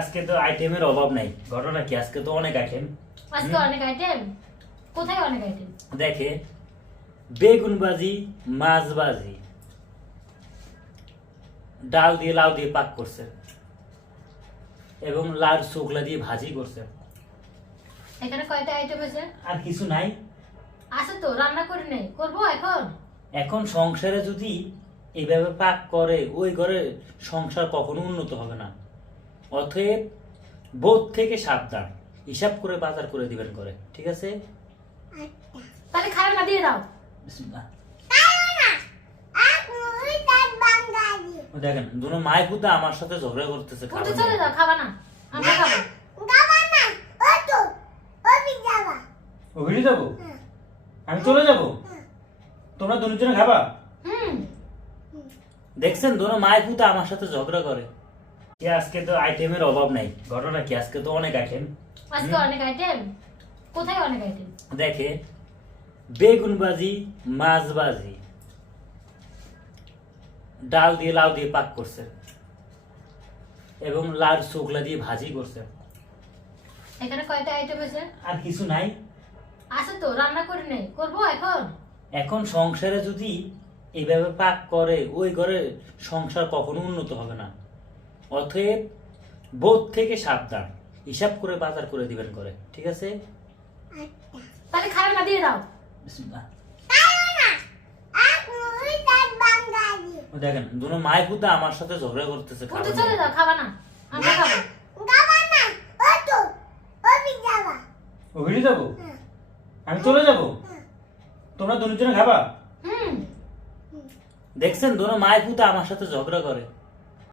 আজকে তো আইটেমের অভাব নাই। ঘটনা কি, আজকে তো অনেক আইটেম। আজকে অনেক আইটেম? কোথায় অনেক আইটেম? দেখে, বেগুন ভাজি, মাছ ভাজি, ডাল দিয়ে লাউ দিয়ে পাক করছে এবং লাল শুকলা দিয়ে ভাজি করছে। এখানে কয়টা আইটেম আছে? আর কিছু নাই। আছে তো, রান্না করে নেই, করবো এখন। এখন সংসারে যদি এইভাবে পাক করে, ওই ঘরে সংসার কখনো উন্নত হবে না। অতএব বোধ থেকে সাবধান, হিসাব করে বাজার করে দিবেন করে, ঠিক আছে? তাহলে খাবে না, দিয়ে দাও। বিসমিল্লাহ। দেখেন, দুনো মায়ের পুতা আমার সাথে ঝগড়া করতেছে। উঠে চলে যাও, খাবা না, আমরা খাবো। ওখানে যাবো, আমি চলে যাবো, তোমরা দুজনে খাবা? হুম। দেখছেন, দুনো মায়ের পুতা আমার সাথে ঝগড়া করে। আজকে তো আইটেমের অভাব নাই। ঘটনা কি, আজকে তো অনেক আইটেম। আজকে অনেক আইটেম? কোথায় অনেক আইটেম? দেখে, বেগুন ভাজি, মাছ ভাজি, ডাল দিয়ে লাউ দিয়ে পাক করছে এবং লাল শুকলা দিয়ে ভাজি করছে। এখানে কয়টা আইটেম আছে? আর কিছু নাই। আছে তো, রান্না করে নেই, করবো এখন। এখন সংসারে যদি এইভাবে পাক করে, ওই ঘরে সংসার কখনো উন্নত হবে না। অতএব বোধ থেকে সাবধান, হিসাব করে বাজার করে দিবেন করে, ঠিক আছে? তাহলে খাবে না, দিয়ে দাও। বিসমিল্লাহ। দেখেন, দুনো মায়ের পুতা আমার সাথে ঝগড়া করতেছে। উঠে চলে যাও, খাবা না, আমরা খাবো। ওখানে যাবো, আমি চলে যাবো, তোমরা দুজনে খাবা? হুম। দেখছেন, দুনো মায়ের পুতা আমার সাথে ঝগড়া করে।